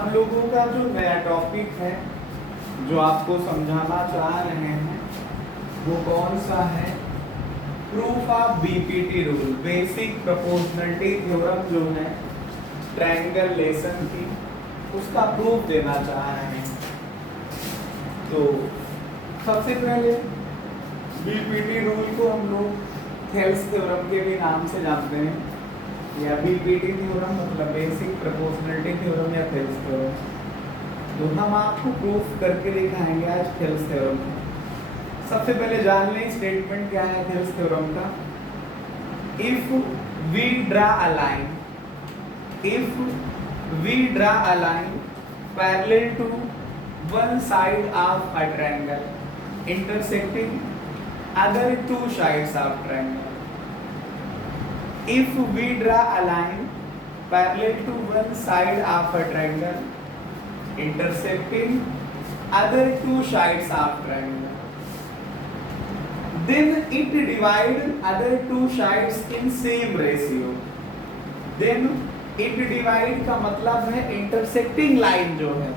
आप लोगों का जो नया टॉपिक है जो आपको समझाना चाह रहे हैं वो कौन सा है? Proof of BPT rule, basic proportionality theorem जो है ट्रायंगुलेशन की, उसका प्रूफ देना चाह रहे हैं। तो सबसे पहले बीपीटी रूल को हम लोग थेल्स थ्योरम के भी नाम से जानते हैं, या बीपीटी थ्योरम मतलब बेसिक प्रोपोर्शनलिटी थ्योरम या थेल्स थ्योरम। तो हम आपको प्रूफ करके दिखाएंगे आज थेल्स थ्योरम का। सबसे पहले जान लें स्टेटमेंट क्या है थेल्स थ्योरम का। If we draw a line, if we draw a line parallel to one side of a triangle intersecting other two sides of triangle. If we draw a line parallel to one side of a triangle intersecting other two sides of triangle, then it divide other two sides in same ratio. Then it divide का मतलब है intersecting line जो है,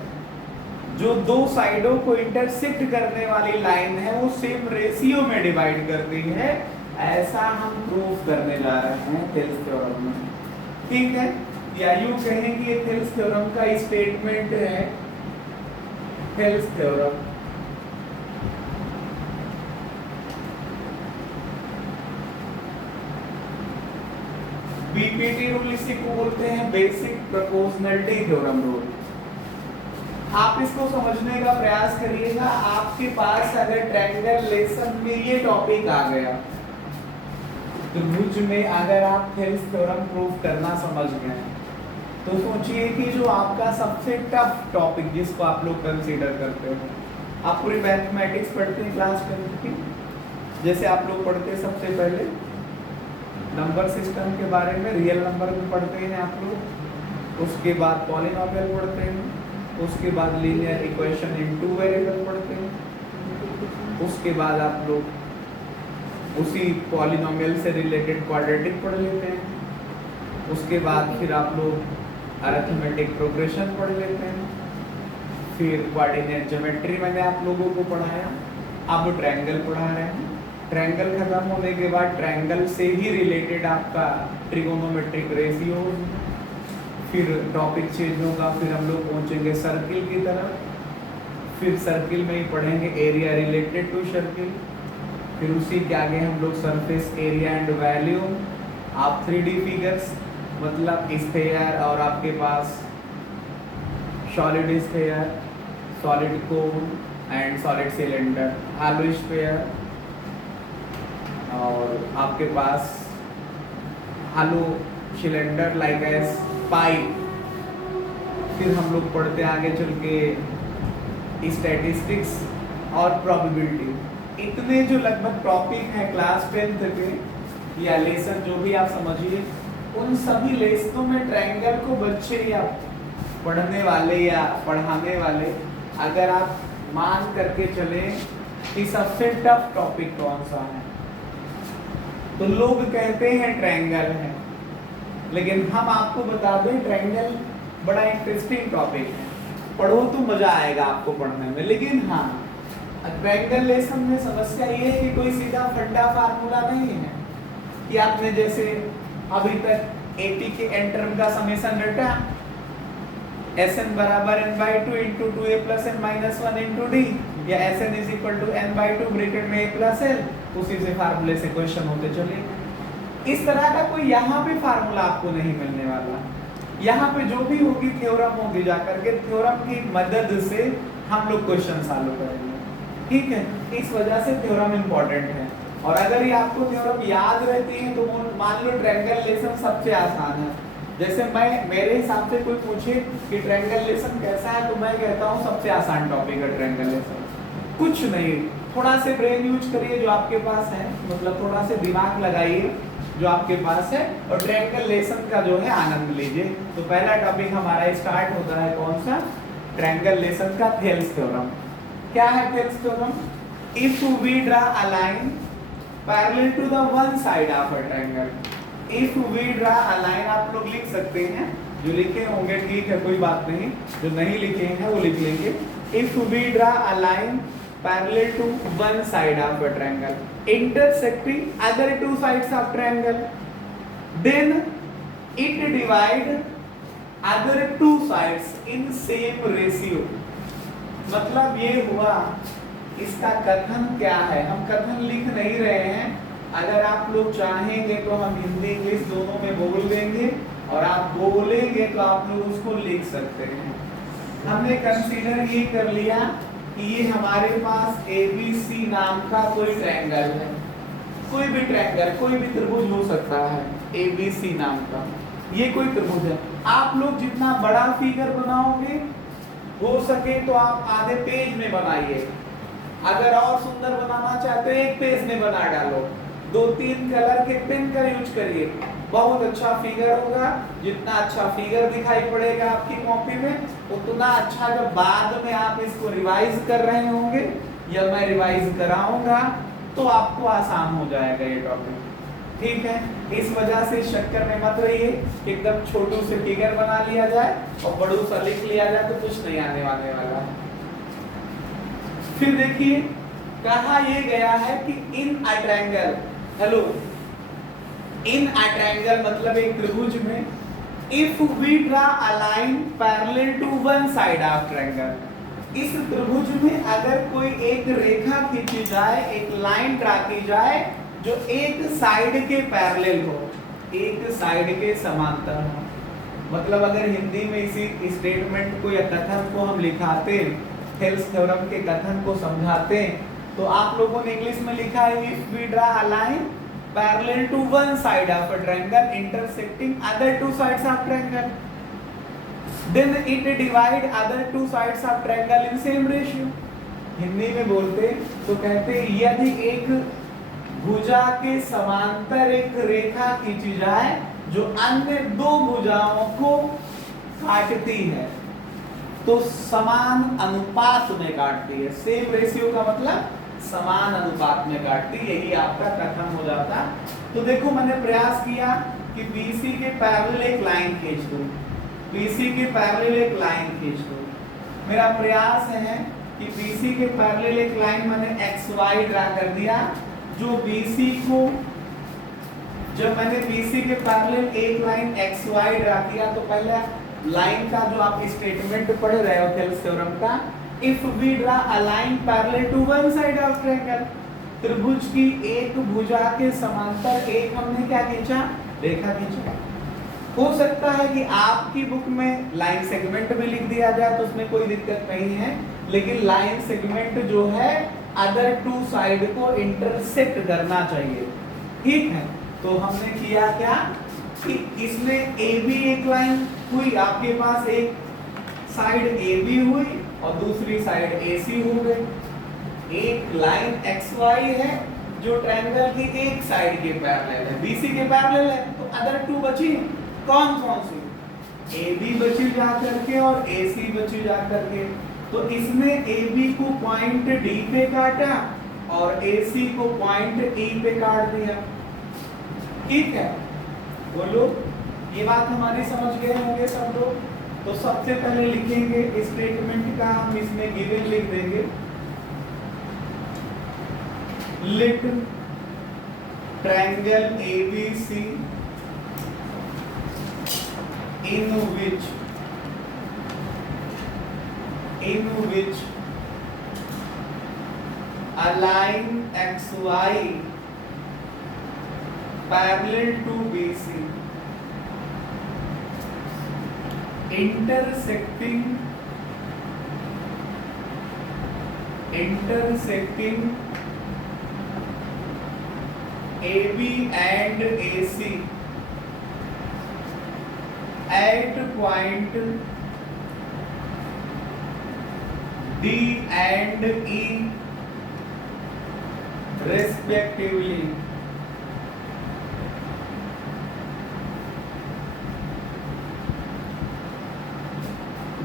जो दो साइडों को intersect करने वाली लाइन है वो सेम रेशियो में डिवाइड करती है, ऐसा हम प्रूफ करने जा रहे हैं थेल्स थ्योरम में। ठीक है, या यूं कहें कि ये थेल्स थ्योरम का स्टेटमेंट है। थेल्स थ्योरम बीपीटी रूल इसी को बोलते हैं बेसिक प्रोपोर्शनलिटी थ्योरम रूल। आप इसको समझने का प्रयास करिएगा। आपके पास अगर ट्रायंगुलेशन में ये टॉपिक आ गया तो भुज में अगर आप थेल्स थ्योरम प्रूफ करना समझ गए तो सोचिए कि जो आपका सबसे टफ टॉपिक जिसको आप लोग कंसीडर करते हो, आप पूरी मैथमेटिक्स पढ़ते हैं क्लास 10th की, जैसे आप लोग पढ़ते हैं सबसे पहले नंबर सिस्टम के बारे में, रियल नंबर में पढ़ते हैं आप लोग, उसके बाद पॉलिनोमियल पढ़ते हैं, उसके बाद linear equation in two variable पढ़ते हैं, उसके बाद आप लोग उसी पॉलिनोमियल से रिलेटेड क्वाड्रेटिक पढ़ लेते हैं, उसके बाद फिर आप लोग अरिथमेटिक प्रोग्रेशन पढ़ लेते हैं, फिर कोऑर्डिनेट ज्योमेट्री मैंने आप लोगों को पढ़ाया। अब ट्रायंगल पढ़ा रहे हैं। ट्रायंगल खत्म होने के बाद ट्रायंगल से ही रिलेटेड आपका ट्रिगोनोमेट्रिक रेशियो, फिर टॉपिक चेंज होगा, फिर हम लोग पहुंचेंगे सर्किल की तरफ, फिर सर्किल में ही पढ़ेंगे एरिया रिलेटेड टू सर्किल, फिर उसी के आगे हम लोग सरफेस एरिया एंड वॉल्यूम, आप 3D फिगर्स मतलब स्फीयर और आपके पास solid sphere, solid cone and solid cylinder, hollow sphere और आपके पास hollow cylinder like as pipe. फिर हम लोग पढ़ते आगे चल के स्टैटिस्टिक्स और प्रोबेबिलिटी। इतने जो लगभग टॉपिक हैं क्लास 10th के या लेसन जो भी आप समझिए, उन सभी लेसनों में ट्रायंगल को बच्चे या पढ़ने वाले या पढ़ाने वाले अगर आप मान करके चले कि सबसे टफ टॉपिक कौन सा है तो लोग कहते हैं ट्रायंगल है, लेकिन हम आपको बता दें ट्रायंगल बड़ा इंटरेस्टिंग टॉपिक है, पढ़ो तो मजा आएगा आपको पढ़ने में। लेकिन हाँ, ट्रायंगुलेशन में समस्या ये है कि कोई सीधा फंडा फार्मूला नहीं है कि आपने जैसे अभी तक एटी के एन टर्म का समेशन रटा, Sn बराबर n/2 into 2a plus n minus 1 into d, या Sn is equal to n/2 bracket में a plus l, उसी से फार्मूले से क्वेश्चन होते चले। इस तरह का कोई यहाँ पे फार्मूला आपको नहीं मिलने वाला। यहाँ पे जो भी होगी थ्योरम होगी, जाकर के थ्योरम की मदद से हम लोग क्वेश्चन सॉल्व करेंगे। ठीक है, इस वजह से थ्योरम इंपॉर्टेंट है। और अगर ये आपको थ्योरम याद रहती है तो मान लो ट्रायंगुलेशन सबसे आसान है। जैसे मेरे हिसाब से कोई पूछे कि ट्रायंगुलेशन कैसा है तो मैं कहता हूँ सबसे आसान टॉपिक है ट्रायंगुलेशन। कुछ नहीं, थोड़ा से ब्रेन यूज करिए जो आपके पास है, मतलब थोड़ा से दिमाग लगाइए जो आपके पास है और ट्रायंगुलेशन का जो है आनंद लीजिए। तो पहला टॉपिक हमारा स्टार्ट होता है कौन सा? ट्रायंगुलेशन का थेल्स थ्योरम। क्या है Thales theorem? If we draw a line parallel to the one side of a triangle, if we draw a line आप लोग लिख सकते हैं जो लिखे होंगे ठीक है, कोई बात नहीं, जो नहीं लिखे हैं वो लिख लेंगे। If we draw a line parallel to one side of a triangle intersecting other two sides of triangle, then it divide other two sides in same ratio. मतलब ये हुआ, इसका कथन क्या है, हम कथन लिख नहीं रहे हैं। अगर आप लोग चाहेंगे तो हम हिंदी इंग्लिश दोनों में बोल देंगे, और आप बोलेंगे तो आप लोग उसको लिख सकते हैं। हमने कंसीडर ये कर लिया कि ये हमारे पास ABC नाम का कोई ट्रायंगल है, कोई भी ट्रायंगल, कोई भी त्रिभुज हो सकता है ABC नाम का, ये कोई त्रिभुज है। आप लोग जितना बड़ा फिगर बनाओगे, हो सके तो आप आधे पेज में बनाइए, अगर और सुंदर बनाना चाहते हैं एक पेज में बना डालो, 2-3 कलर के पेन का यूज करिए, बहुत अच्छा फिगर होगा। जितना अच्छा फिगर दिखाई पड़ेगा आपकी कॉपी में, उतना अच्छा जब बाद में आप इसको रिवाइज कर रहे होंगे या मैं रिवाइज कराऊंगा तो आपको आसान हो जाएगा ये टॉपिक, ठीक है। इस वजह से शक्कर में मत रहिए, एकदम छोटू से फिगर बना लिया जाए और बड़ू सा लिख लिया जाए तो कुछ नहीं आने वाला है। फिर देखिए कहा ये गया है कि in a triangle, hello, in a triangle मतलब एक त्रिभुज में, if we draw a line parallel to one side of triangle, इस त्रिभुज में अगर कोई एक रेखा खींची जाए, एक लाइन ड्रा की जाए जो एक साइड के पैरेलल हो, एक साइड के समांतर हो। मतलब अगर हिंदी में इसी स्टेटमेंट को या कथन को हम लिखाते, थेल्स थ्योरम के कथन को समझाते, तो आप लोगों ने इंग्लिश में लिखा है if we draw a line parallel to one side of a triangle intersecting other two sides of triangle, then it divide other two sides of triangle in same ratio. Hindi में बोलते तो कहते यदि एक भुजा के समांतर एक रेखा खींची जाए जो अन्य दो भुजाओं को काटती है, तो समान अनुपात में काटती है। सेम रेशियो का मतलब समान अनुपात में काटती, यही आपका कथन हो जाता। तो देखो मैंने प्रयास किया कि BC के पैरेलल एक लाइन खींच दूं, BC के पैरेलल एक लाइन खींच दूं। मेरा प्रयास है कि BC के पैरेलल एक लाइन मैंने XY ड्रा कर दिया, जो BC को, जब मैंने BC के पैरेलल एक लाइन XY ड्रा किया तो पहले लाइन का जो आप स्टेटमेंट पढ़ रहे हो थेल्स थ्योरम का, if we draw a line parallel to one side of triangle, त्रिभुज की एक भुजा के समांतर एक हमने क्या खींचा, रेखा खींचा। हो सकता है कि आपकी बुक में लाइन सेगमेंट भी लिख दिया जाए तो उसमें कोई दिक्कत नहीं है, लेकिन लाइन सेगमेंट जो है अदर टू साइड को इंटरसेक्ट करना चाहिए, ठीक है। तो हमने किया क्या कि इसमें AB एक लाइन हुई, आपके पास एक साइड AB हुई और दूसरी साइड AC हो गई। एक लाइन XY है जो ट्रायंगल की एक साइड के पैरेलल है, BC के पैरेलल है, तो अदर टू बची कौन कौन सी, AB बची जा करके और AC बची जा करके। तो इसने AB को पॉइंट D पे काटा और AC को पॉइंट E पे काट दिया, ठीक है। बोलो, ये बात हमारी समझ गए होंगे सब लोग। तो सबसे पहले लिखेंगे स्टेटमेंट का, हम इसमें गिवन लिख देंगे, let triangle ABC in which a line XY parallel to BC intersecting AB and AC at point D and E respectively.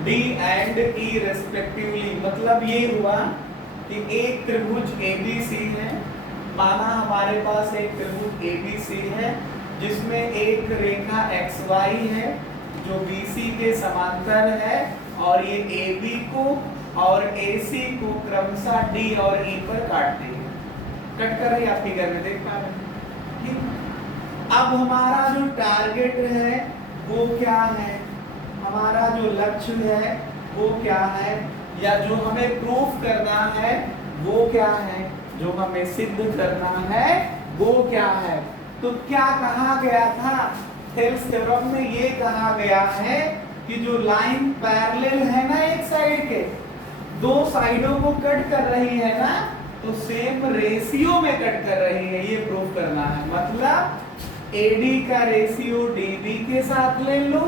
D and E respectively मतलब ये हुआ कि एक त्रिभुज ABC है, माना हमारे पास एक त्रिभुज ABC है जिसमें एक रेखा XY है जो BC के समांतर है और ये AB को और AC को क्रमशः D और E पर काटते हैं। कट कर रही है, आप फिगर में देख पा रहे हैं। ठीक, अब हमारा जो टारगेट है वो क्या है, हमारा जो लक्ष्य है वो क्या है, या जो हमें प्रूफ करना है वो क्या है, जो हमें सिद्ध करना है वो क्या है। तो क्या कहा गया था, थेल्स थ्योरम में ये कहा गया है कि जो लाइन पैरेलल है ना एक साइड के, दो साइडों को कट कर रही है ना, तो सेम रेशियो में कट कर रही है, ये प्रूफ करना है। मतलब AD का रेशियो DB के साथ ले लो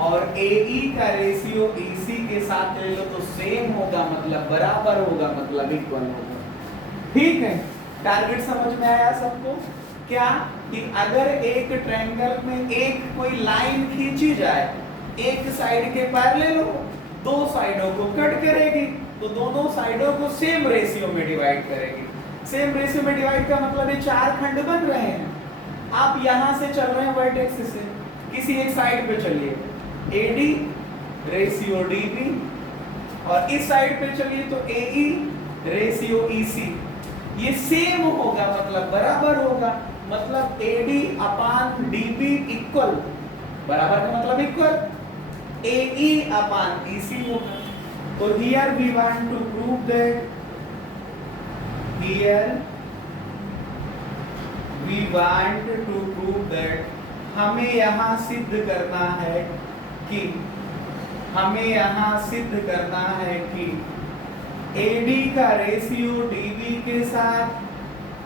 और AE का रेशियो EC के साथ ले लो, तो सेम होगा, मतलब बराबर होगा, मतलब इक्वल होगा। ठीक है, टारगेट समझ में आया सबको? क्या कि अगर एक ट्रायंगल में एक कोई लाइन खींची जाए, एक साइड के पैरेलल हो, दो साइडों को कट करेगी, तो दोनों साइडों को सेम रेशियो में डिवाइड करेगी। सेम रेशियो में डिवाइड का मतलब ये चार खंड बन रहे हैं। आप यहां से चल रहे हैं वर्टेक्स से, किसी एक साइड पे चलिए, AD रेशियो DB, और इस साइड पे चलिए तो AE रेशियो EC, ये सेम होगा, मतलब बराबर होगा, मतलब AD अपान DB इक्वल, बराबर का मतलब इक्वल, AE अपान EC होगा। तो here we want to prove that, here we want to prove that, हमें यहाँ सिद्ध करना है कि, हमें यहाँ सिद्ध करना है कि AD का रेशियो DB के साथ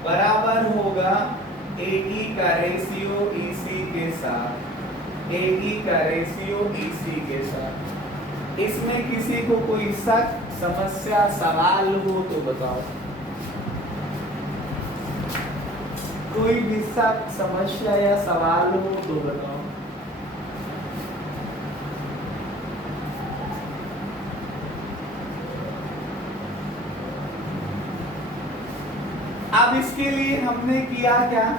बराबर होगा AE का रेशियो EC के साथ, AE का रेशियो EC के साथ। इसमें किसी को कोई शक, समस्या, सवाल हो तो बताओ। कोई भी शक, समस्या या सवाल हो तो बताओ। अब इसके लिए हमने किया क्या,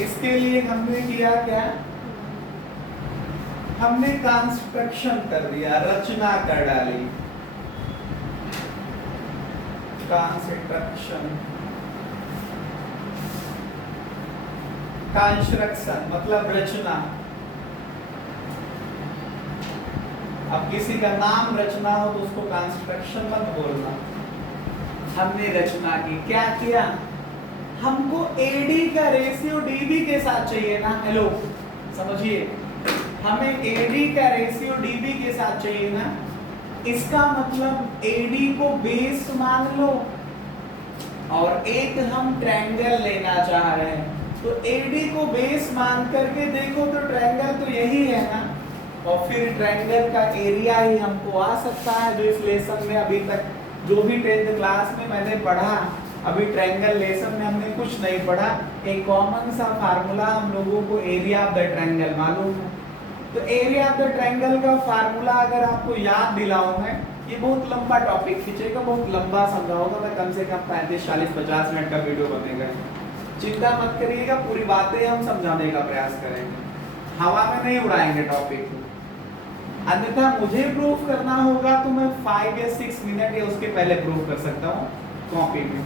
इसके लिए हमने किया क्या, हमने कंस्ट्रक्शन कर दिया, रचना कर डाली, कंस्ट्रक्शन, कंस्ट्रक्शन मतलब रचना। अब किसी का नाम रचना हो तो उसको कंस्ट्रक्शन मत बोलना। हमने रचना की, क्या किया, हमको AD का रेशियो DB के साथ चाहिए ना, हेलो समझिए, हमें AD का रेशियो DB के साथ चाहिए ना। इसका मतलब AD को बेस मान लो और एक हम ट्रायंगल लेना चाह रहे हैं, तो AD को बेस मान करके देखो तो ट्रायंगल तो यही है ना, और फिर ट्रायंगल का एरिया ही हमको आ सकता है। जो इस लेसन में अभी तक जो भी 10th क्लास में मैंने पढ़ा, अभी ट्रायंगल लेसन में हमने कुछ नहीं पढ़ा, एक कॉमन सा फार्मूला हम लोगों को एरिया ऑफ द ट्रायंगल मालूम है। तो एरिया ऑफ द ट्रायंगल का फार्मूला अगर आपको याद दिलाऊं मैं, ये बहुत लंबा टॉपिक खींचेगा, बहुत लंबा समझाऊंगा मैं, कम से कम 35, 40, 50 मिनट का वीडियो बनेगा। चिंता मत करिएगा, पूरी बातें हम समझाने का प्रयास करेंगे, हवा में नहीं उड़ाएंगे टॉपिक को। अन्यथा मुझे प्रूफ करना होगा तो मैं 5 या 6 मिनट या उसके पहले प्रूफ कर सकता हूँ कॉपी में,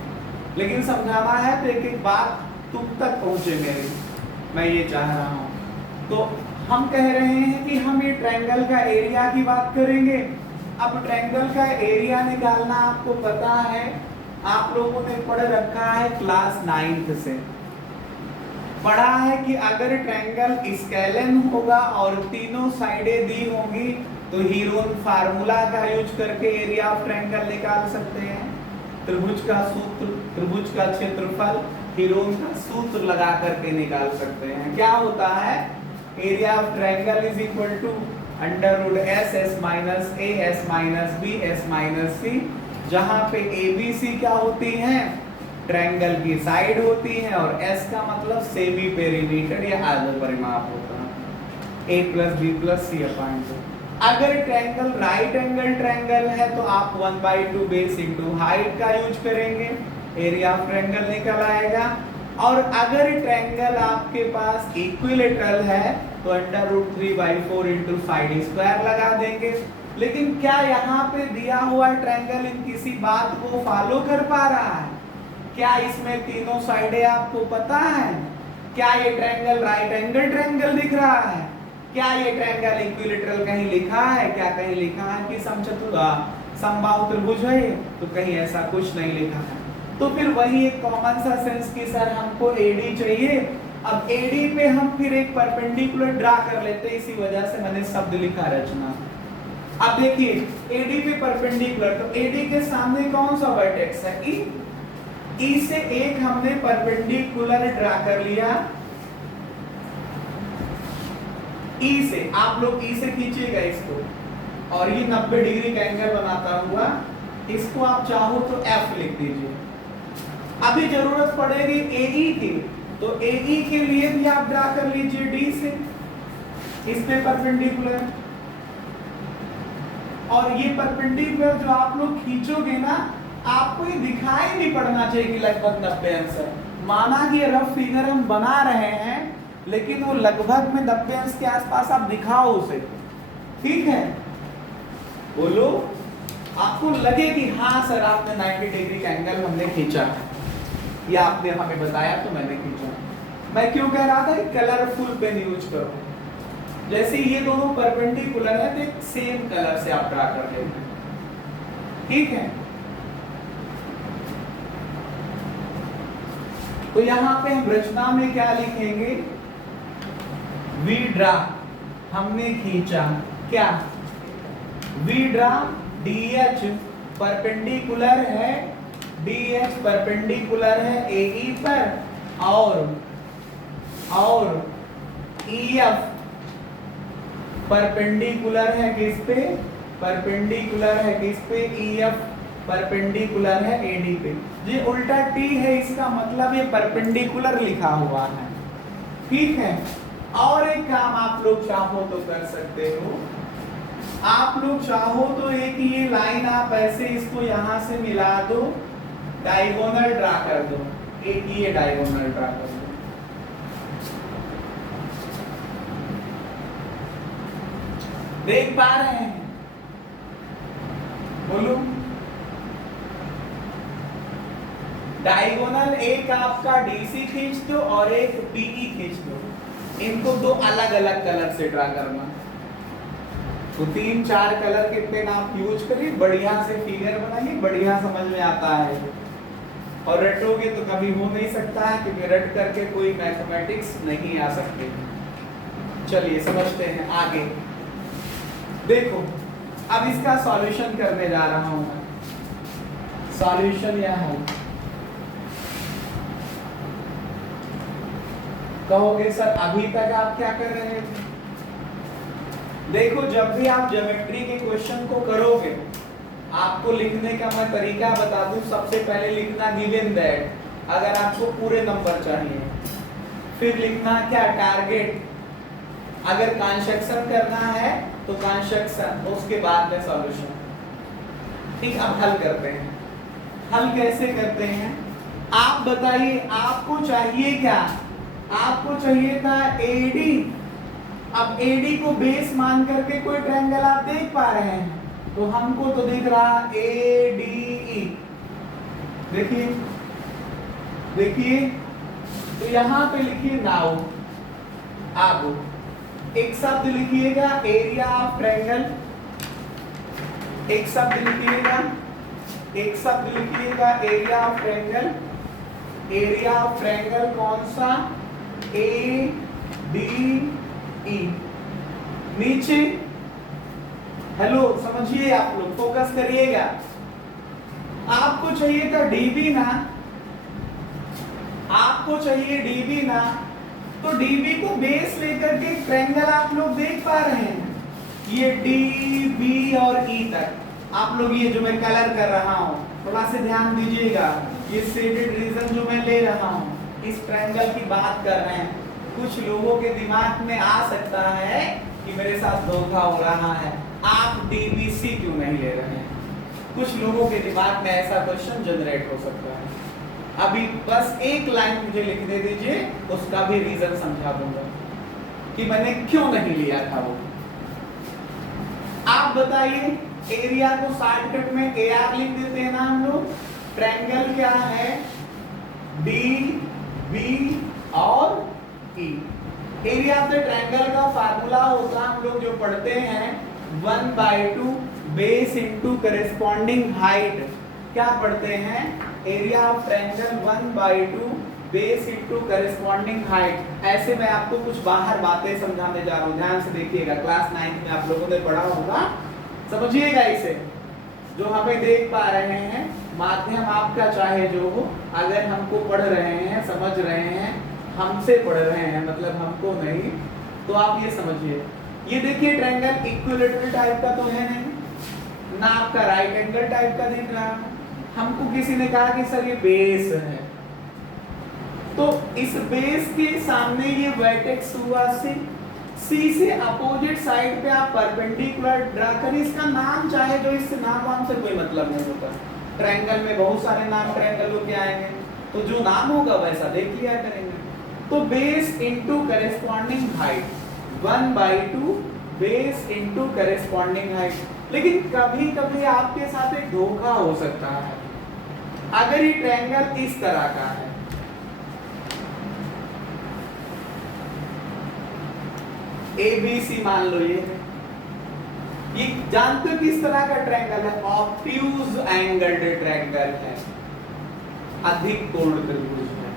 लेकिन समझाना है तो एक एक बात तुम तक पहुंचे मेरी, मैं ये चाह रहा हूँ। तो हम कह रहे हैं कि हम ये ट्रायंगल का एरिया की बात करेंगे। अब ट्रायंगल का एरिया निकालना आपको पता है, आप लोगों ने पढ़ रखा है क्लास 9th से, पढ़ा है कि अगर ट्रायंगल स्केलन होगा और तीनों साइडें दी होंगी तो हीरोन फार्मूला का यूज करके एरिया ऑफ ट्रायंगल निकाल सकते हैं। त्रिभुज का सूत्र, त्रिभुज का क्षेत्रफल हीरोन का सूत्र लगा करके निकाल सकते हैं। क्या होता है, area of triangle is equal to √S minus A S minus B S minus C, जहां पे ABC क्या होती हैं, ट्रायंगल की साइड होती हैं, और S का मतलब सेमी पेरीमीटर या आधा परिमाप होता है, A + B + C अपॉन 2। अगर ट्रायंगल राइट एंगल ट्रायंगल है तो आप 1/2 बेस इनटू हाइट का यूज करेंगे, एरिया ऑफ ट्रायंगल निकल आएगा। और अगर ट्रायंगल आपके पास इक्विलेटरल है तो √3/4 इंटू साइड स्क्वायर लगा देंगे। लेकिन क्या यहाँ पे दिया हुआ ट्रायंगल इन किसी बात को फॉलो कर पा रहा है? क्या इसमें तीनों साइडें आपको पता है? क्या ये ट्रायंगल राइट एंगल ट्रायंगल दिख रहा है? क्या ये ट्रायंगल इक्विलैटरल कहीं लिखा है? क्या कहीं लिखा है कि समबाहु त्रिभुज है? तो कहीं ऐसा कुछ नहीं लिखा है। तो फिर वही एक कॉमन सा सेंस की सर हमको एडी चाहिए। अब एडी पे हम फिर एक परपेंडिकुलर ड्रा कर लेते हैं, इसी वजह से मैंने शब्द लिखा रचना। अब देखिए एडी पे परपेंडिकुलर, तो एडी के सामने कौन सा वर्टेक्स है? ई। ई से एक हमने परपेंडिकुलर ड्रा कर लिया। ई से आप लोग ई से खींचिएगा इसको, और ये 90 डिग्री का एंगल बनाता हुआ, इसको आप चाहो तो एफ लिख दीजिए। अभी जरूरत पड़ेगी एई की, तो एई के लिए भी आप ड्रा कर लीजिए डी से, इस पे परपेंडिकुलर। और ये परपेंडिकुलर जो आप लोग खींचोगे ना, आपको ये दिखाई नहीं पड़ना चाहिए कि लगभग 90 अंश है। माना कि रफ फिगर हम बना रहे हैं, लेकिन वो लगभग में 90 अंश के आसपास आप दिखाओ उसे, ठीक है? बोलो, आपको लगे कि हाँ सर आपने 90 डिग्री का एंगल हमने खींचा है, या आपने हमें बताया तो मैंने खींचा। मैं क्यों कह रहा था कि कलरफुल पेन यूज करो। जैसे ये दोनों परपेंडिकुलर है तो एक सेम कलर से आप ड्रा कर लेंगे, ठीक है? तो यहां पे हम रचना में क्या लिखेंगे? वी ड्रा, हमने खींचा क्या? वी ड्रा DH परपेंडिकुलर है, DH परपेंडिकुलर है AE पर, और EF परपेंडिकुलर है किस पे? परपेंडिकुलर है किस पे? EF परपेंडिकुलर है AD पे। ये उल्टा T है, इसका मतलब ये परपेंडिकुलर लिखा हुआ है, ठीक है? और एक काम आप लोग चाहो तो कर सकते हो, आप लोग चाहो तो एक ये लाइन आप ऐसे इसको यहां से मिला दो, डायगोनल ड्रा कर दो, एक ये डायगोनल ड्रा कर दो। देख पा रहे हैं? बोलो। डायगोनल एक आपका DC खींच दो और एक PE खींच दो, इनको दो अलग अलग कलर से ड्रा करना। तो 3-4 कलर के पेन आप यूज करिए, बढ़िया से फिगर बनाइए, बढ़िया समझ में आता है। और रटोगे तो कभी हो नहीं सकता है, क्योंकि रट करके कोई मैथमेटिक्स नहीं आ सकते। चलिए समझते हैं आगे। देखो अब इसका सॉल्यूशन करने जा रहा हूं मैं। सॉल्यूशन यह है, कहोगे सर अभी तक आप क्या कर रहे थे? देखो जब भी आप ज्योमेट्री के क्वेश्चन को करोगे, आपको लिखने का मैं तरीका बता दूं। सबसे पहले लिखना गिवन दैट, अगर आपको पूरे नंबर चाहिए। फिर लिखना क्या? टारगेट, अगर कंस्ट्रक्शन करना है तो कंस्ट्रक्शन, उसके बाद में सॉल्यूशन। ठीक, अब हल करते हैं। हल कैसे करते हैं आप बताइए? आपको चाहिए क्या? आपको चाहिए था AD। अब AD को बेस मान करके कोई ट्रायंगल आप देख पा रहे हैं? तो हमको तो दिख रहा ADE। देखिए देखिए, तो यहां पे लिखिए नाउ। अब एक शब्द लिखिएगा एरिया ऑफ ट्रायंगल, एक शब्द लिखिएगा area of triangle. Area of triangle कौन सा? ADE। नीचे हेलो समझिए, आप लोग फोकस करिएगा। आपको चाहिए था DB ना, आपको चाहिए DB ना, तो DB को बेस लेकर के ट्रायंगल आप लोग देख पा रहे हैं। ये DB और E तक आप लोग, ये जो मैं कलर कर रहा हूं, थोड़ा से ध्यान दीजिएगा। ये शेडेड रीजन जो मैं ले रहा हूं, इस ट्रायंगल की बात कर रहे हैं। कुछ लोगों के दिमाग में आ सकता है कि मेरे साथ धोखा हो रहा है, आप DBC क्यों नहीं ले रहे हैं? कुछ लोगों के दिमाग में ऐसा क्वेश्चन जनरेट हो सकता है। अभी बस एक लाइन मुझे लिखने दीजिए, उसका भी रीजन समझा दूंगा। कि मैंने क्यों नहीं लिया था वो। आप बताइए, एरिया को शॉर्टकट में AR लिख देते हैं ना हम लोग। ट्रायंगल क्या है? डी बी और ई। एरिया ऑफ द ट्रायंगल का फार्मूला होता है, हम लोग जो पढ़ते हैं, 1/2 बेस इनटू करेस्पॉन्डिंग हाइट। क्या पढ़ते हैं? Area of triangle 1/2 base into corresponding height. ऐसे मैं आपको कुछ बाहर बातें समझाने जा रहा हूं, ध्यान से देखिएगा। क्लास 9 में आप लोगों ने पढ़ा होगा, समझिएगा इसे। जो हमें देख पा रहे हैं, माध्यम आपका चाहे जो हो, अगर हमको पढ़ रहे हैं, समझ रहे हैं, हमसे पढ़ रहे हैं, मतलब हमको नहीं, तो आप ये समझिए। ये देखिए ट्रायंगल इक्विलैटरल टाइप का तो है नहीं ना, आपका राइट एंगल टाइप का दिख रहा है। हमको किसी ने कहा कि सर ये बेस है, तो इस बेस के सामने ये वर्टेक्स हुआ सी से अपोजिट साइड पे आप परपेंडिकुलर ड्रा करें। इसका नाम चाहे जो, इससे नाम से कोई मतलब नहीं होता। ट्रायंगल में बहुत सारे नाम ट्रायंगल के आएंगे, तो जो नाम होगा वैसा देख लिया करेंगे। तो base into corresponding height, 1/2 base into corresponding height. लेकिन कभी कभी आपके साथ एक धोखा हो सकता है। अगर ये ट्रायंगल इस तरह का है, ABC मान लो, ये जानते हो किस तरह का ट्रायंगल है? ऑब्ट्यूज एंगल्ड ट्रायंगल है, अधिक कोण त्रिभुज है।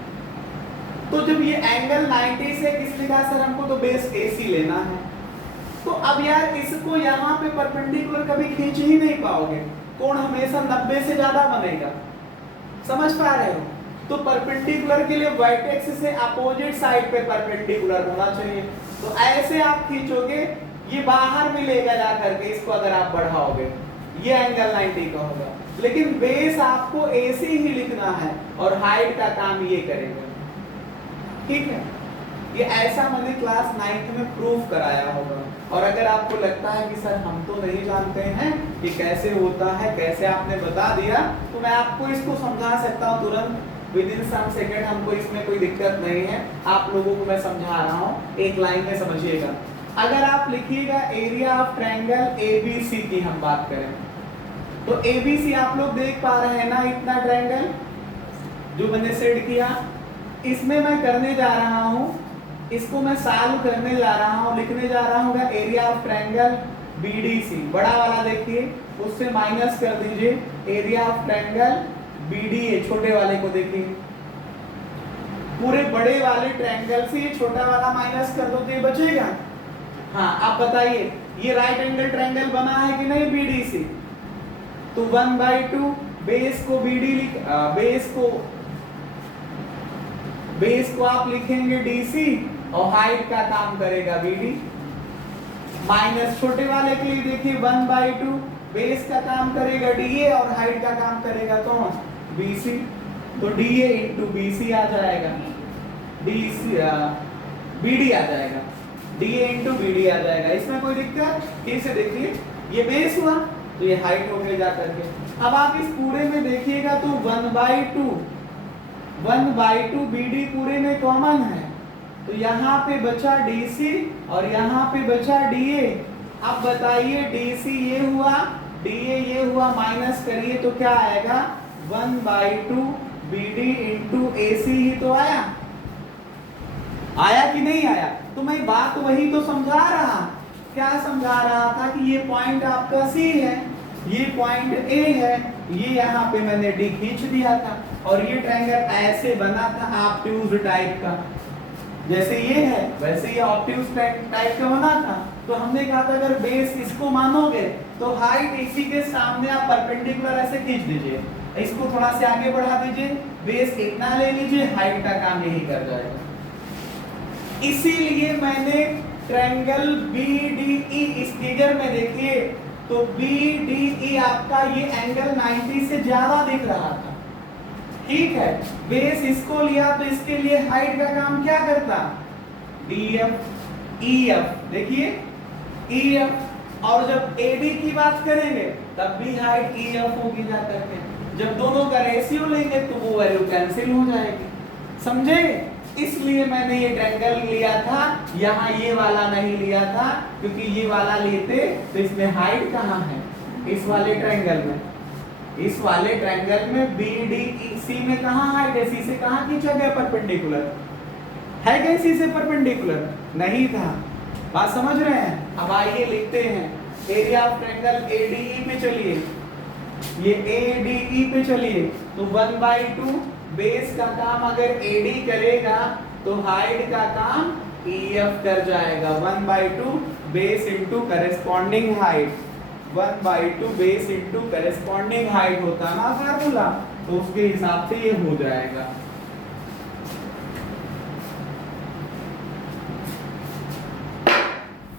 तो जब ये एंगल 90 से, किसने कहा सर हमको तो बेस AC लेना है, तो अब यार इसको यहाँ पे परपेंडिकुलर कभी खींच ही नहीं पाओगे, कोण हमेशा 90 से ज्यादा बनेगा। समझ पा रहे हो? तो परपेंडिकुलर के लिए वर्टेक्स से अपोजिट साइड पे परपेंडिकुलर होना चाहिए। तो ऐसे आप खींचोगे, ये बाहर मिलेगा जा करके, इसको अगर आप बढ़ाओगे, ये एंगल 90 का होगा। लेकिन बेस आपको AC ही लिखना है और हाइट का काम ये करेगा। ठीक है, ये ऐसा मैंने क्लास 9 में प्रूफ कराया होगा। और अगर आपको लगता है कि सर हम तो नहीं जानते हैं कि कैसे होता है, कैसे आपने बता दिया, तो मैं आपको इसको समझा सकता हूँ तुरंत, विदिन सम सेकंड। हमको इसमें कोई दिक्कत नहीं है, आप लोगों को मैं समझा रहा हूँ, एक लाइन में समझिएगा। अगर आप लिखिएगा एरिया ऑफ ट्रायंगल ABC की हम बात करें, तो ABC आप लोग देख पा रहे हैं ना, इतना ट्रायंगल जो मैंने सेट किया, इसमें मैं करने जा रहा हूँ, इसको मैं सॉल्व करने जा रहा हूँ, लिखने जा रहा हूँ एरिया ऑफ ट्रायंगल BDC। बड़ा वाला देखिए, उससे माइनस कर दीजिए एरिया ऑफ ट्रायंगल BDA, छोटे वाले को देखिए। पूरे बड़े वाले ट्रायंगल से ये छोटा वाला माइनस कर दो तो ये बचेगा। हाँ, आप बताइए ये राइट एंगल ट्रायंगल बना है कि नहीं BDC? तो 1/2 बेस को BD बेस को आप लिखेंगे DC और हाइट का काम करेगा BD। माइनस छोटे वाले के लिए देखिए 1/2 बेस का काम करेगा DA और हाइट का काम करेगा कौन? BC। तो DA इंटू BC आ जाएगा, BD आ जाएगा, DA इंटू BD आ जाएगा। इसमें कोई दिक्कत? ठीक से देखिए, ये बेस हुआ तो ये हाइट हो गई जा करके। अब आप इस पूरे में देखिएगा तो 1/2 BD पूरे में कॉमन है, तो यहाँ पे बचा DC और यहाँ पे बचा DA। अब बताइए DC ये हुआ, DA ये हुआ, माइनस करिए तो क्या आएगा? 1/2 BD इंटू AC ही तो आया कि नहीं आया? तो मैं बात वही तो समझा रहा। क्या समझा रहा था कि ये पॉइंट आपका C है, ये पॉइंट A है, ये यहाँ पे मैंने D खींच दिया था और ये ट्रायंगल ऐसे बना था ऑब्ट्यूज टाइप का। जैसे ये है वैसे ये ऑब्ट्यूज टाइप का बना था। तो हमने कहा था अगर बेस इसको मानोगे तो हाइट इसी के सामने आप परपेंडिकुलर ऐसे खींच दीजिए, इसको थोड़ा से आगे बढ़ा दीजिए, बेस इतना ले लीजिए, हाइट का काम यही कर जाएगा। इसीलिए मैंने ट्रायंगल BDE इस फिगर में देखिए तो BDE आपका ये एंगल 90 से ज्यादा दिख रहा था। ठीक है, बेस इसको लिया तो इसके लिए हाइट का काम क्या करता? DF EF, देखिए EF। और जब AD की बात करेंगे तब भी हाइट EF होगी जा करके। जब दोनों का रेशियो लेंगे तो वो वैल्यू कैंसिल हो जाएगी। समझे? इसलिए मैंने ये ट्रायंगल लिया था, यहाँ ये वाला नहीं लिया था, क्योंकि ये वाला लेते तो इसमें हाइट कहाँ है, इस वाले ट्रायंगल में, इस वाले ट्रायंगल में BDC में कहाँ हाइट है, सी से कहाँ खींचा गया परपेंडिकुलर है, क्या सी से परपेंडिकुलर नहीं था। बात समझ रहे हैं। अब आइए लिखते हैं एरिया ऑफ ट्रायंगल ADE पे चलिए, ये ADE पे चलिए, तो 1/2 बेस का काम अगर AD करेगा तो हाइट का काम EF कर जाएगा। 1/2 base into corresponding height, 1/2 base into corresponding height होता ना फार्मूला, तो उसके हिसाब से ये हो जाएगा।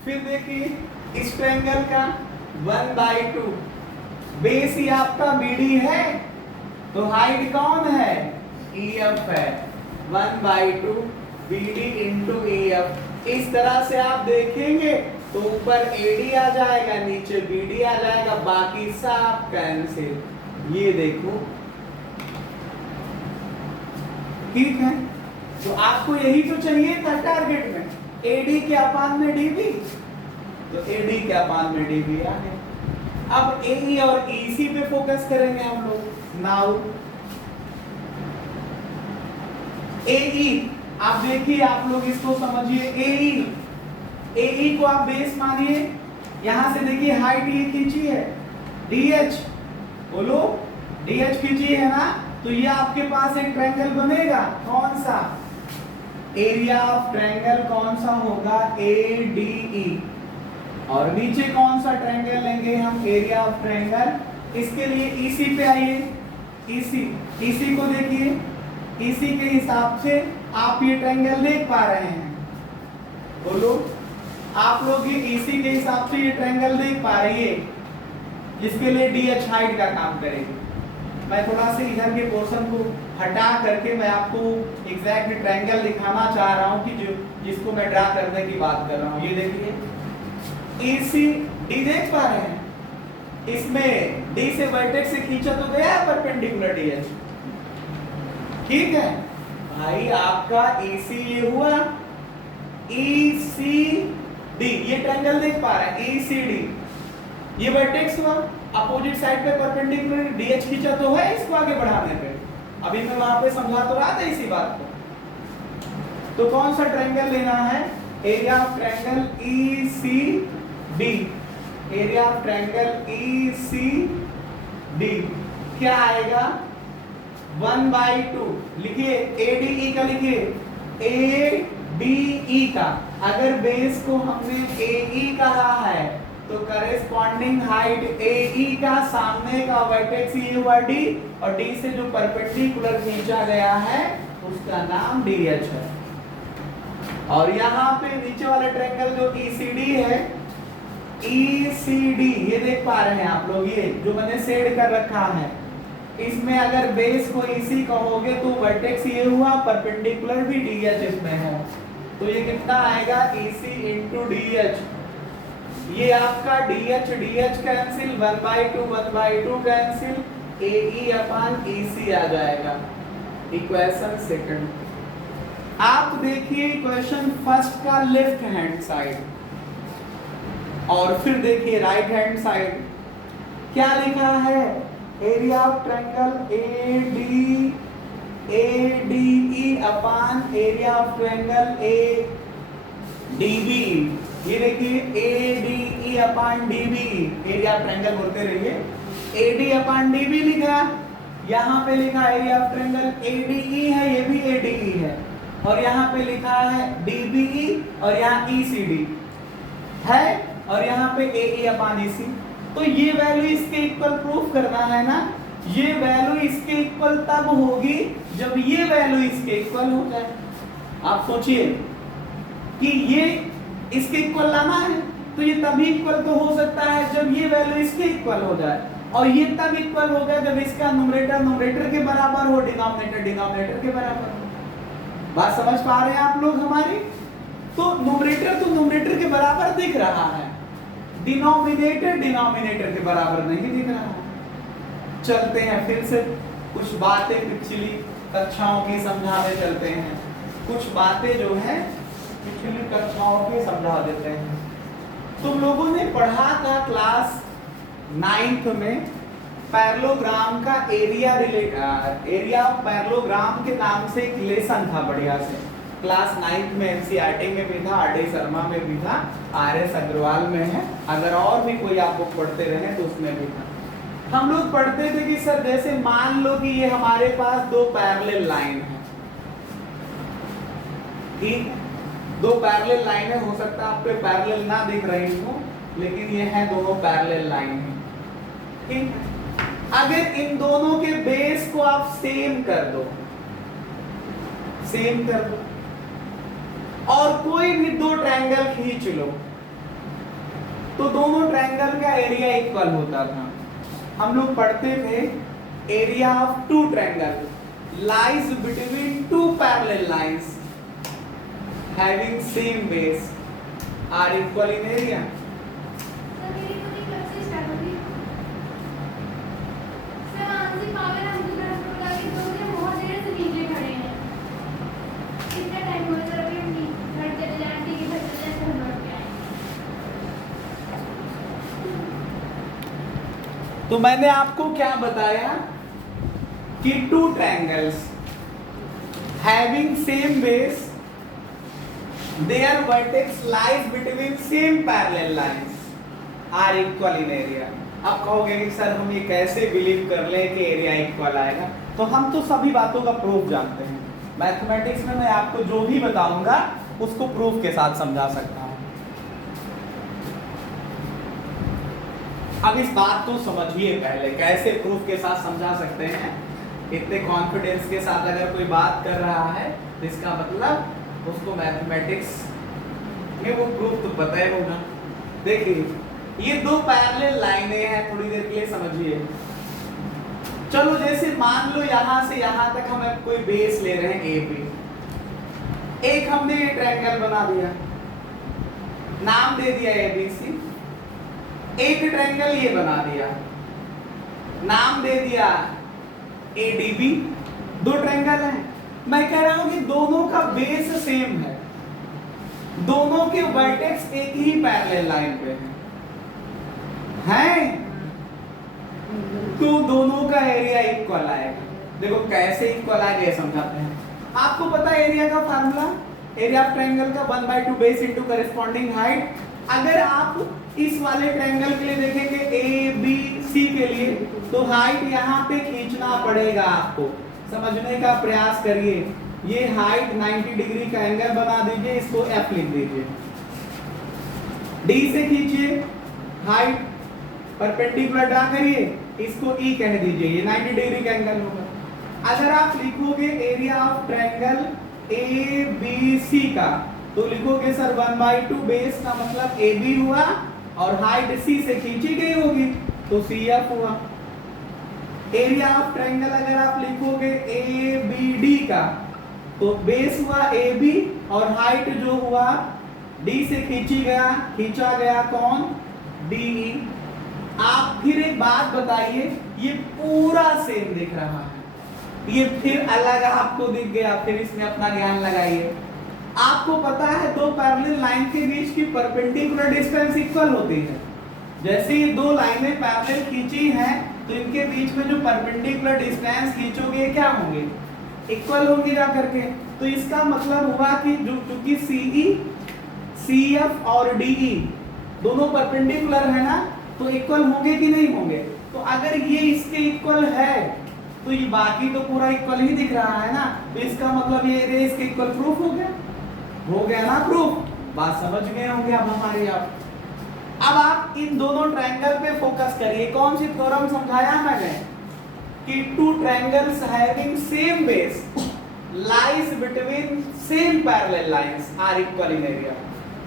फिर देखिए इस ट्रायंगल का 1/2 बेस ही आपका BD है, तो हाइट कौन है, EF है। 1/2 BD इंटू EF। इस तरह से आप देखेंगे तो ऊपर AD आ जाएगा, नीचे BD आ जाएगा, बाकी सब कैंसिल। ये देखो ठीक है। तो आपको यही तो चाहिए था टारगेट में, AD के अपान में DB, तो AD के अपान में DB आ गया। अब AE और EC पे फोकस करेंगे हम लोग। नाउ AE आप देखिए, आप लोग इसको समझिए। AE को आप बेस मानिए, यहां से देखिए हाइट ये खींची है DH, बोलो DH खींची है ना, तो ये आपके पास एक ट्रायंगल बनेगा। कौन सा, एरिया ऑफ ट्रायंगल कौन सा होगा, ADE। और नीचे कौन सा ट्रायंगल लेंगे हम, एरिया ऑफ ट्रायंगल। इसके लिए EC पे आइए, EC को देखिए, EC के हिसाब से आप ये ट्रायंगल देख पा रहे हैं, बोलो आप लोग ये EC के हिसाब से ये ट्रायंगल देख पा रहे हैं, जिसके लिए DH हाइट का काम करेगी। मैं थोड़ा सा इधर के पोर्शन को हटा करके मैं आपको एग्जैक्ट ट्रायंगल दिखाना चाह रहा हूं कि जिसको मैं ड्रा करने की बात कर रहा हूं। ये देखिए ECD देख पा रहे हैं, इसमें D से वर्टेक्स से खींचा तो गया है परपेंडिकुलर DH, ठीक है भाई। आपका EC ये हुआ, ECD ये ट्रायंगल देख पा रहे हैं, ECD ये वर्टेक्स हुआ, अपोजिट साइड पे परपेंडिकुलर DH खींचा तो है इसको आगे बढ़ाने पे। अभी मैं वहां पे समझा तो रहा था इसी बात को। तो कौन सा ट्रायंगल लेना है, area of triangle ECD, area of triangle ECD क्या आएगा, 1/2 लिखिए, ADE का लिखिए, ADE का अगर बेस को हमने AE कहा है तो करेस्पॉन्डिंग हाइट AE का सामने का वर्टेक्स ये हुआ D, और D से जो परपेंडिकुलर खींचा गया है उसका नाम DH है। और यहाँ पे नीचे वाला ट्रायंगल जो ECD है, ECD ये देख पा रहे हैं आप लोग, ये जो मैंने शेड कर रखा है, इसमें अगर बेस को EC कहोगे तो वर्टेक्स ये हुआ, परपेंडिकुलर भी DH इसमें है, तो ये कितना आएगा, EC इंटू DH। ये आपका DH कैंसिल, 1/2 कैंसिल, AE अपान EC आ जाएगा। Equation second. आप देखिए इक्वेशन फर्स्ट का लेफ्ट हैंड साइड, और फिर देखिए राइट हैंड साइड क्या लिखा है, area of triangle ADE upon area of triangle ADB। ये देखिए ADE upon DB, area of triangle बोलते रहिए, AD अपान DB लिखा, यहाँ पे लिखा एरिया ऑफ ट्रायंगल ADE है, ये भी ADE है, और यहाँ पे लिखा है DBE, और यहाँ ECD है, और यहाँ पे AE अपान EC। तो ये वैल्यू इसके इक्वल प्रूफ करना है ना, ये वैल्यू इसके इक्वल तब होगी जब ये वैल्यू इसके इक्वल हो जाए। आप सोचिए कि ये इसके इक्वल लाना है, तो ये तभी इक्वल तो हो सकता है जब ये वैल्यू इसके इक्वल हो जाए, और ये तब इक्वल होगा जब इसका न्यूमरेटर के बराबर हो, डिनोमिनेटर के बराबर हो। बात समझ पा रहे हैं आप लोग हमारी। तो न्यूमरेटर के बराबर दिख रहा है, डिनोमिनेटर के बराबर नहीं दिख रहा है। चलते हैं फिर से कुछ बातें पिछली कक्षाओं की समझाने चलते हैं। कुछ बातें जो है पिछली कक्षाओं में समझा देते हैं। तुम लोगों ने पढ़ा था क्लास 9th में पैरेललोग्राम का एरिया ऑफ पैरेललोग्राम के नाम से एक लेसन था बढ़िया से। क्लास 9th में एनसीईआरटी में भी था, आर डी शर्मा में भी था, आर.एस. अग्रवाल में है। अगर और भी कोई आप लोग पढ़ते रहे तो उसमें भी था। हम लोग पढ़ते थे कि सर जैसे मान लो कि ये हमारे पास दो पैरेलल लाइन है, ठीक, दो पैरेलल लाइनें, हो सकता है आप पे पैरेलल ना दिख रही हो, लेकिन ये है दोनों पैरेलल लाइन है, ठीक है। अगर इन दोनों के बेस को आप सेम कर दो और कोई भी दो ट्रायंगल खींच लो तो दोनों ट्रायंगल का एरिया इक्वल होता था। हम लोग पढ़ते थे area of two triangle lies between two parallel lines having same base are equal in area. तो मैंने आपको क्या बताया कि two triangles having same base their vertex lies between same parallel lines are equal in area. आप कहोगे कि sir हम ये कैसे बिलीव कर लें कि एरिया इक्वल आएगा? तो हम तो सभी बातों का प्रूफ जानते हैं। मैथमेटिक्स में मैं आपको जो भी बताऊंगा उसको प्रूफ के साथ समझा सकता हूं। अब इस बात को समझिए पहले कैसे प्रूफ के साथ समझा सकते हैं। इतने कॉन्फिडेंस के साथ अगर कोई बात कर रहा है तो इसका मतलब उसको मैथमेटिक्स में वो प्रूफ तो पता ही होगा। देखिए ये दो पैरेलल लाइनें हैं, थोड़ी देर के लिए समझिए। चलो जैसे मान लो यहां से यहां तक हम कोई बेस ले रहे हैं ए बी। एक हमने ये ट्रायंगल बना दिया, नाम दे दिया ए बी सी। एक ट्रायंगल ये बना दिया, नाम दे दिया ए डी बी। दो ट्रायंगल हैं। मैं कह रहा हूं कि दोनों का बेस सेम है, दोनों के वर्टेक्स एक ही पैरेलल लाइन पे हैं, तो दोनों का एरिया इक्वल आएगा। देखो कैसे इक्वल आएगा ये समझाते हैं। आपको पता है एरिया का फार्मूला, एरिया ऑफ ट्रायंगल का 1/2 बेस इनटू करस्पॉन्डिंग हाइट। अगर आप इस वाले ट्रायंगल के लिए देखेंगे ए बी सी के लिए, तो हाइट यहाँ पे खींचना पड़ेगा आपको। समझने का प्रयास करिए। ये हाइट 90 डिग्री का एंगल बना दीजिए, इसको एफ लिख दीजिए। डी से खींचिए हाइट, परपेंडिकुलर ड्रा करिए, इसको ई कह दीजिए, ये 90 डिग्री का एंगल होगा। अगर आप लिखोगे area of triangle A B C का, तो लिखोगे सर 1/2 बेस का मतलब ए बी हुआ और हाइट सी से खींची गई होगी तो सी एफ हुआ। एरिया ऑफ ट्रायंगल अगर आप लिखोगे ए बी डी का, तो बेस हुआ ए बी और हाइट जो हुआ डी से खींचा गया कौन, डी ई। आप फिर एक बात बताइए, ये पूरा सेम दिख रहा है, ये फिर अलग आपको दिख गया, फिर इसमें अपना ज्ञान लगाइए। आपको पता है दो पैरेलल लाइन के बीच की परपेंडिकुलर डिस्टेंस इक्वल होती है। जैसे ये दो लाइनें पैरेलल खींची हैं तो इनके बीच में जो परपेंडिकुलर डिस्टेंस खींचोगे क्या होंगे, इक्वल होंगे जा करके। तो इसका मतलब हुआ कि जो चूंकि सीई, सीएफ और डीई दोनों परपेंडिकुलर है ना, तो इक्वल होंगे कि नहीं होंगे। तो अगर ये इसके इक्वल है तो ये बाकी तो पूरा इक्वल ही दिख रहा है ना, तो इसका मतलब ये एरिया इसके इक्वल प्रूफ हो गया ना प्रूफ। बात समझ गए होंगे अब हमारी। अब आप इन दोनों ट्रायंगल पे फोकस करिए। कौन सी थ्योरम समझाया मैंने कि two triangles having same base lies between same parallel lines are equal in area.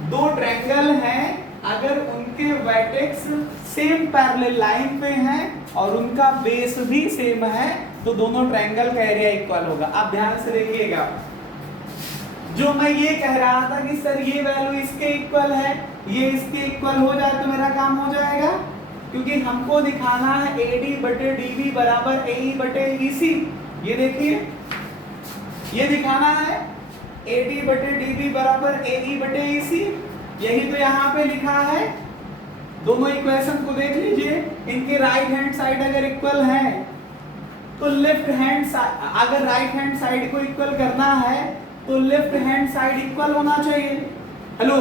दो ट्रायंगल हैं, अगर उनके वर्टेक्स सेम पैरेलल लाइन पे हैं और उनका बेस भी सेम है तो दोनों ट्रायंगल का एरिया इक्वल होगा। आप ध्यान से देखिएगा, जो मैं ये कह रहा था कि सर ये वैल्यू इसके इक्वल है, ये इसके इक्वल हो जाए तो मेरा काम हो जाएगा, क्योंकि हमको दिखाना है AD बटे DB बराबर AE बटे EC। ये देखिए ये दिखाना है। AD बटे DB बराबर AE बटे EC, यही तो यहाँ पे लिखा है। दोनों इक्वेशन को देख लीजिए, इनके राइट हैंड साइड अगर इक्वल है तो लेफ्ट हैंड साइड, अगर राइट हैंड साइड को इक्वल करना है तो लेफ्ट हैंड साइड इक्वल होना चाहिए। Hello,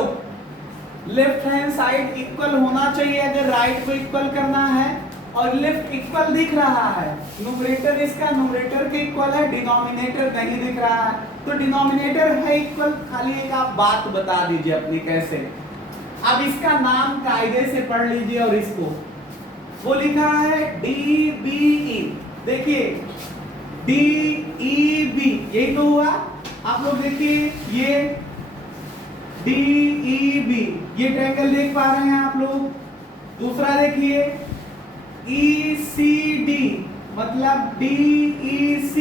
left hand side equal होना चाहिए अगर राइट को इक्वल करना है, और लेफ्ट इक्वल दिख रहा है, न्यूमरेटर इसका न्यूमरेटर के इक्वल है, डिनोमिनेटर नहीं दिख रहा है, तो डिनोमिनेटर है इक्वल। खाली एक आप बात बता दीजिए अपनी कैसे। अब इसका नाम कायदे से पढ़ लीजिए, और इसको वो लिखा है DBE, देखिए DEB, यही तो हुआ। आप लोग देखिए ये DEB, ये ट्रायंगल देख पा रहे हैं आप लोग। दूसरा देखिए ECD मतलब DEC,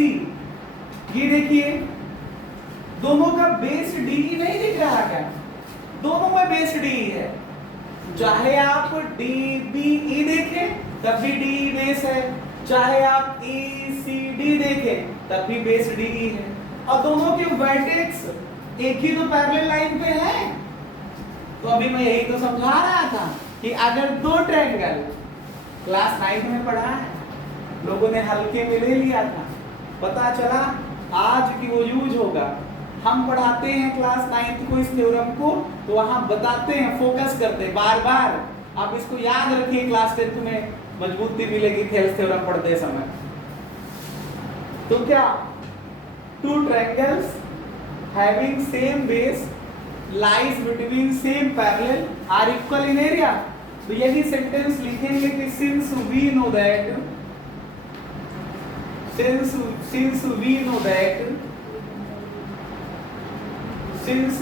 ये देखिए दोनों का बेस DE नहीं दिख रहा क्या? दोनों में बेस DE है, चाहे आप DBE देखें तब भी DE बेस है, चाहे आप ECD देखें तब भी बेस DE है, और दोनों के वर्टेक्स एक ही तो पैरेलल लाइन पे है। तो अभी मैं यही तो समझा रहा था कि अगर दो ट्रायंगल, क्लास 9 में पढ़ा है, लोगों ने हल्के में ले लिया था, पता चला आज की वो यूज होगा। हम पढ़ाते हैं क्लास 9 को इस थ्योरम को, तो वहां बताते हैं, फोकस करते हैं बार बार। आप इसको याद रखिए, क्लास 10 में मजबूती मिलेगी थेल्स थ्योरम पढ़ते समय। तो क्या, two triangles having same base lies between same parallel are equal in area. तो यही सेंटेंस लिखेंगे कि since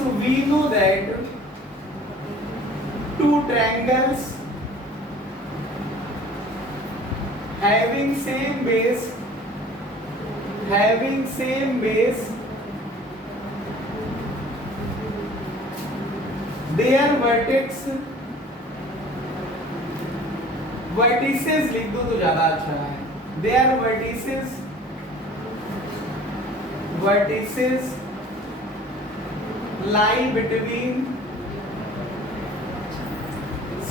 we know that two triangles having same base their vertices लिख दो तो ज्यादा अच्छा है। Their vertices lie between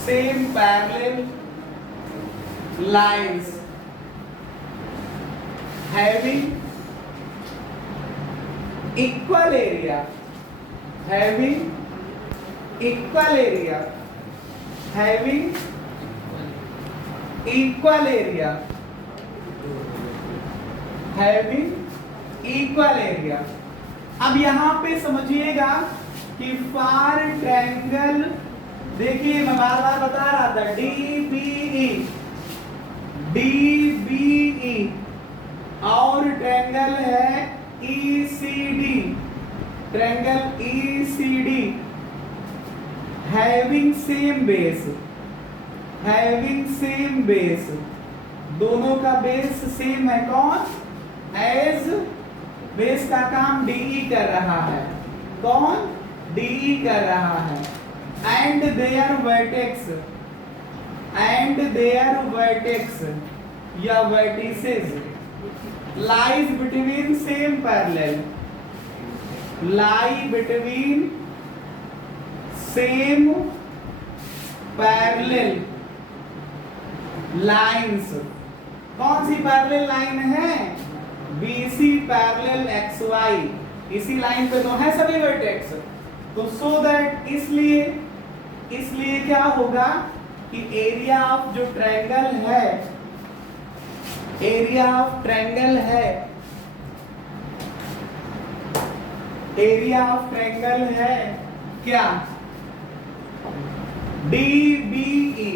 same parallel lines having equal area, having equal area अब यहां पे समझिएगा कि फार ट्रायंगल, देखिए मैं बार बार बता रहा था DBE और ट्रायंगल है ECD, triangle ECD having same base, दोनों का बेस सेम है। कौन? एज बेस का काम DE कर रहा है, कौन? DE कर रहा है। एंड देयर vertex या vertices lies between same parallel, lie between same parallel lines। कौन सी पैरेलल लाइन है? BC पैरेलल XY, इसी लाइन पे तो है सभी वर्टेक्स। तो सो दैट इसलिए क्या होगा कि एरिया ऑफ जो ट्रायंगल है, एरिया ऑफ ट्रायंगल है क्या? DBE,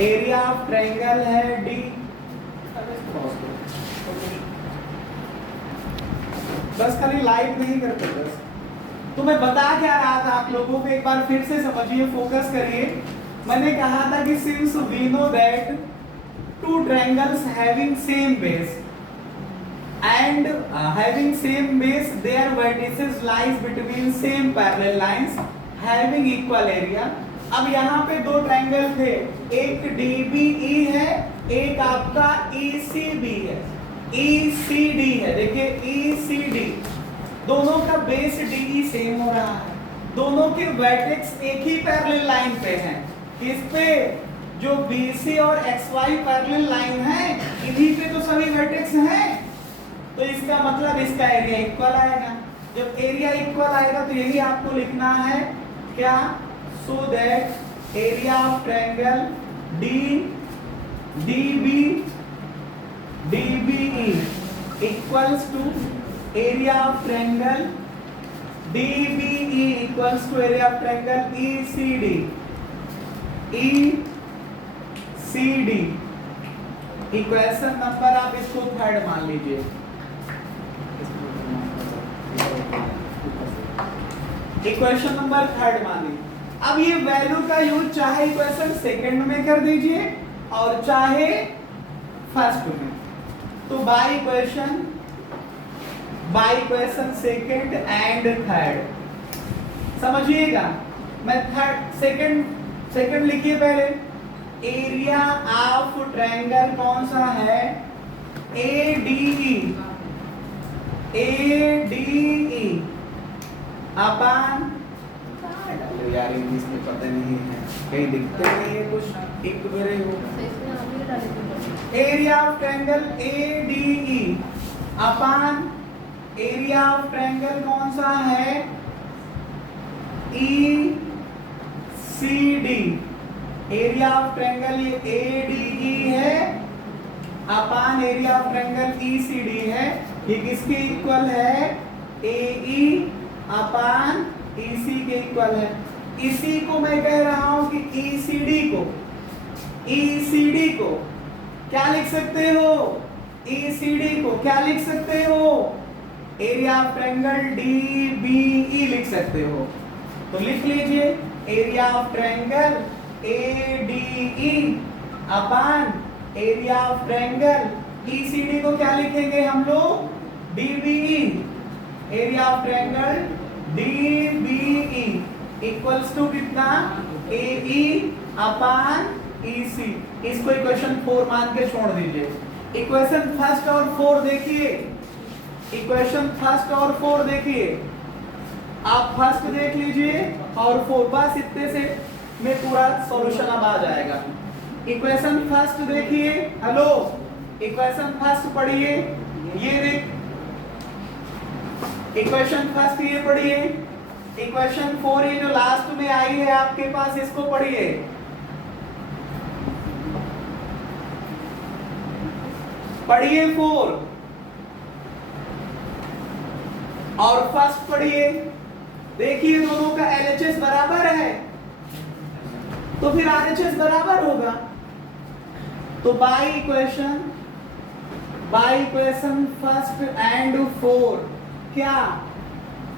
एरिया ऑफ ट्रायंगल है D। बस खाली लाइट नहीं करते बस। तो मैं बता क्या रहा था आप लोगों को, एक बार फिर से समझिए, फोकस करिए। मैंने कहा था कि since we know that two triangles having same base and having same base their vertices lies between same parallel lines having equal area। अब यहाँ पे दो ट्रायंगल थे, एक DBE है, एक आपका ECB है, ECD है। देखिए ECD दोनों का बेस DE सेम हो रहा है, दोनों के वर्टेक्स एक ही पैरेलल लाइन पे हैं। किस पे? जो BC और XY पैरेलल लाइन है, इन्हीं पे तो सभी वर्टेक्स हैं। तो इसका मतलब इसका एरिया इक्वल आएगा। जब एरिया इक्वल आएगा तो यही आपको लिखना है क्या? So that area of triangle DBE equals to area of triangle DBE equals to area of triangle ECD। Equation number आप इसको थर्ड मान लीजिए। इक्वेशन नंबर थर्ड मान लीजिए। अब ये वैल्यू का यूज चाहे इक्वेशन सेकंड में कर दीजिए और चाहे फर्स्ट में। तो by equation second and third समझिएगा। मैं थर्ड सेकंड लिखिए पहले। एरिया ऑफ ट्रायंगल कौन सा है? ADE अपन यार इंग्लिश में पता नहीं है, कहीं दिखते नहीं है कुछ, एक मेरे हो। Area of triangle ADE upon area of triangle कौन सा है? ECD। एरिया ऑफ ट्रायंगल ये ADE है अपन एरिया ऑफ ट्रायंगल ECD है। ये किसके इक्वल है? AE अपन EC के इक्वल है। इसी को मैं कह रहा हूं कि ECD को क्या लिख सकते हो? ECD को क्या लिख सकते हो? एरिया ऑफ ट्रायंगल DBE लिख सकते हो। तो लिख लीजिए area of triangle ADE upon area of triangle ECD को क्या लिखेंगे हम लोग? DBE। Area of triangle DBE equals to कितना? AE upon EC। इसको इक्वेशन 4 मान के छोड़ दीजिए। इक्वेशन फर्स्ट और 4 देखिए। इक्वेशन फर्स्ट और 4 देखिए। आप फर्स्ट देख लीजिए और 4, बस इतने से में पूरा सॉल्यूशन अब आ जाएगा। इक्वेशन फर्स्ट देखिए। हेलो, इक्वेशन फर्स्ट पढ़िए। ये देख इक्वेशन फर्स्ट ये पढ़िए। इक्वेशन 4 ये जो लास्ट में आई है आपके पास, इसको पढ़िए। पढ़िए 4 और फर्स्ट पढ़िए। देखिए दोनों का LHS बराबर है तो फिर RHS बराबर होगा। तो बाय इक्वेशन फर्स्ट एंड 4 क्या?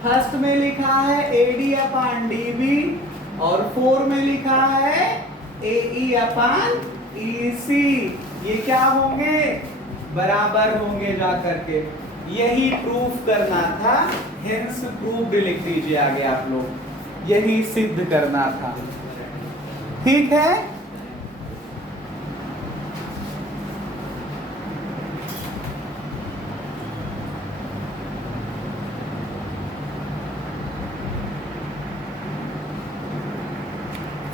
फर्स्ट में लिखा है AD अपन DB और 4 में लिखा है AE अपन EC। ये क्या होंगे? बराबर होंगे जा करके। यही प्रूफ करना था, हेंस प्रूव्ड लिख दीजिए आगे आप लोग। यही सिद्ध करना था। ठीक है।